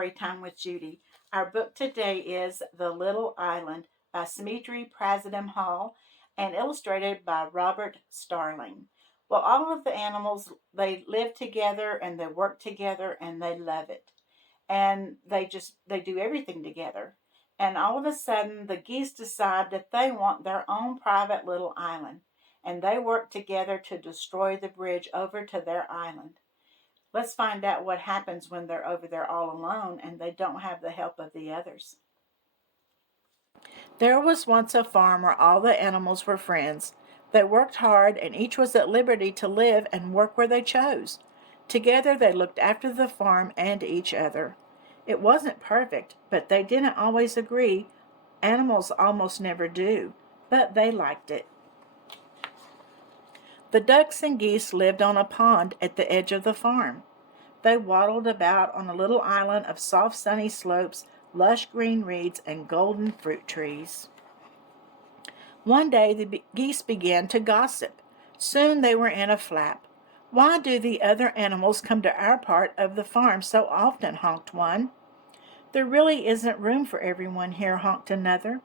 Storytime with Judy. Our book today is The Little Island by Smitri Prasadam Hall and illustrated by Robert Starling. Well, all of the animals, they live together and they work together and they love it. And they do everything together. And all of a sudden, the geese decide that they want their own private little island. And they work together to destroy the bridge over to their island. Let's find out what happens when they're over there all alone and they don't have the help of the others. There was once a farm where all the animals were friends. They worked hard and each was at liberty to live and work where they chose. Together they looked after the farm and each other. It wasn't perfect, but they didn't always agree. Animals almost never do, but they liked it. The ducks and geese lived on a pond at the edge of the farm. They waddled about on a little island of soft sunny slopes, lush green reeds, and golden fruit trees. One day the geese began to gossip. Soon they were in a flap. "Why do the other animals come to our part of the farm so often?" honked one. "There really isn't room for everyone here," honked another.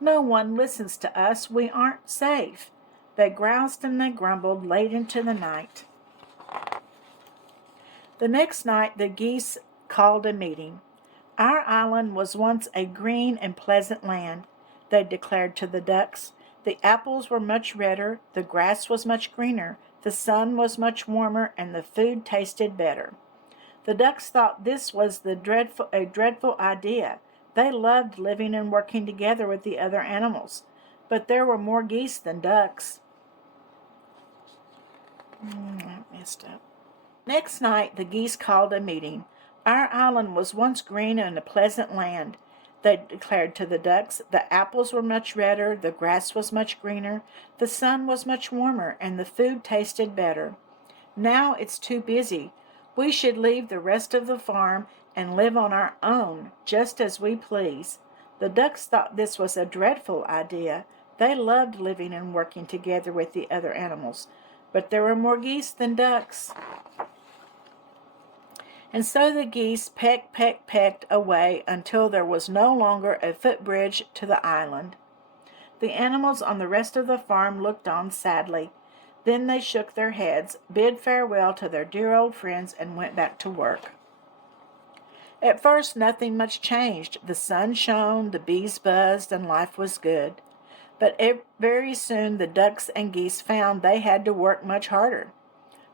"No one listens to us. We aren't safe." They groused and they grumbled late into the night. The next night the geese called a meeting. "Our island was once a green and pleasant land," they declared to the ducks. "The apples were much redder, the grass was much greener, the sun was much warmer, and the food tasted better." The ducks thought this was a dreadful idea. They loved living and working together with the other animals, but there were more geese than ducks. I messed up. Next night the geese called a meeting. "Our island was once green and a pleasant land," they declared to the ducks. "The apples were much redder, the grass was much greener, the sun was much warmer, and the food tasted better. Now it's too busy. We should leave the rest of the farm and live on our own, just as we please." The ducks thought this was a dreadful idea. They loved living and working together with the other animals, but there were more geese than ducks. And so the geese pecked away until there was no longer a footbridge to the island. The animals on the rest of the farm looked on sadly. Then they shook their heads, bid farewell to their dear old friends, and went back to work. At first nothing much changed. The sun shone, the bees buzzed, and life was good. But very soon the ducks and geese found they had to work much harder.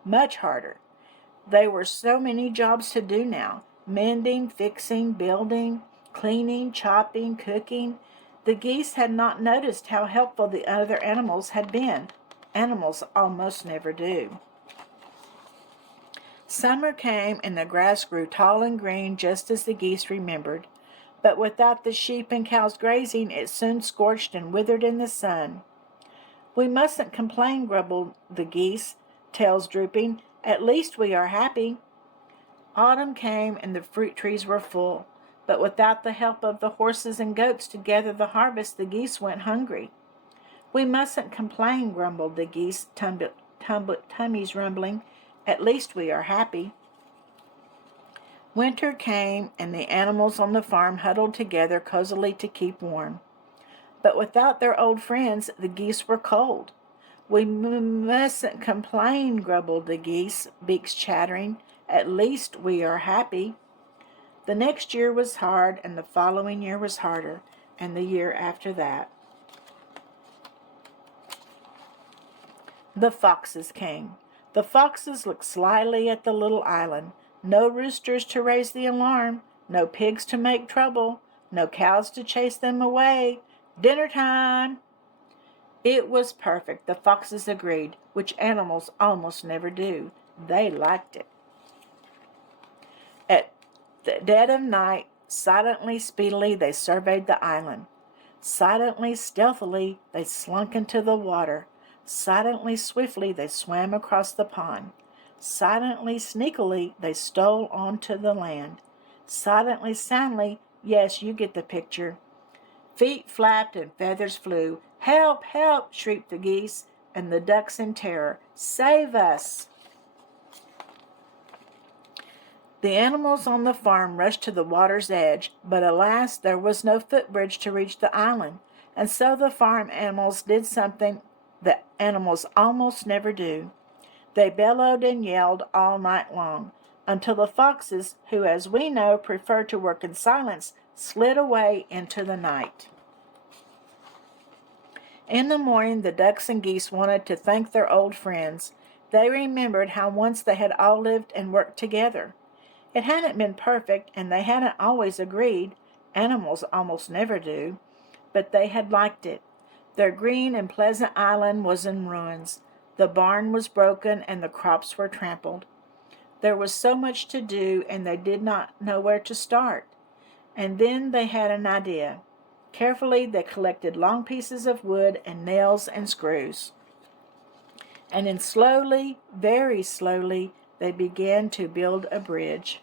Much harder. There were so many jobs to do now: mending, fixing, building, cleaning, chopping, cooking. The geese had not noticed how helpful the other animals had been. Animals almost never do. Summer came and the grass grew tall and green just as the geese remembered. But without the sheep and cows grazing, it soon scorched and withered in the sun. "We mustn't complain," grumbled the geese, tails drooping. "At least we are happy." Autumn came and the fruit trees were full. But without the help of the horses and goats to gather the harvest, the geese went hungry. "We mustn't complain," grumbled the geese, tummies rumbling. "At least we are happy." Winter came, and the animals on the farm huddled together cozily to keep warm. But without their old friends, the geese were cold. "We mustn't complain," grumbled the geese, beaks chattering. "At least we are happy." The next year was hard, and the following year was harder, and the year after that. The foxes came. The foxes looked slyly at the little island. No roosters to raise the alarm, no pigs to make trouble, no cows to chase them away. Dinner time! It was perfect, the foxes agreed, which animals almost never do. They liked it. At the dead of night, silently, speedily, they surveyed the island. Silently, stealthily, they slunk into the water. Silently, swiftly, they swam across the pond. Silently, sneakily, they stole onto the land. Silently, soundly, yes, you get the picture. Feet flapped and feathers flew. "Help! Help!" shrieked the geese, and the ducks in terror. "Save us!" The animals on the farm rushed to the water's edge, but alas, there was no footbridge to reach the island, and so the farm animals did something that animals almost never do. They bellowed and yelled all night long, until the foxes, who, as we know, prefer to work in silence, slid away into the night. In the morning, the ducks and geese wanted to thank their old friends. They remembered how once they had all lived and worked together. It hadn't been perfect, and they hadn't always agreed. Animals almost never do. But they had liked it. Their green and pleasant island was in ruins. The barn was broken, and the crops were trampled. There was so much to do, and they did not know where to start. And then they had an idea. Carefully, they collected long pieces of wood and nails and screws. And then slowly, very slowly, they began to build a bridge.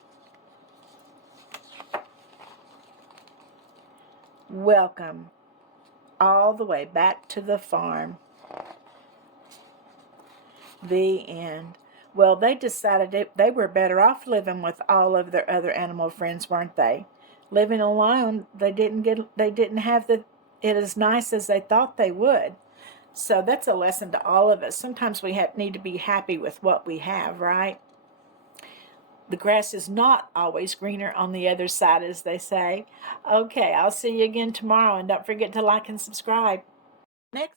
Welcome all the way back to the farm. The end. Well, they decided they were better off living with all of their other animal friends, weren't they? Living alone, they didn't have it as nice as they thought they would. So that's a lesson to all of us. Sometimes we need to be happy with what we have, right? The grass is not always greener on the other side, as they say. Okay, I'll see you again tomorrow, and don't forget to like and subscribe. Next.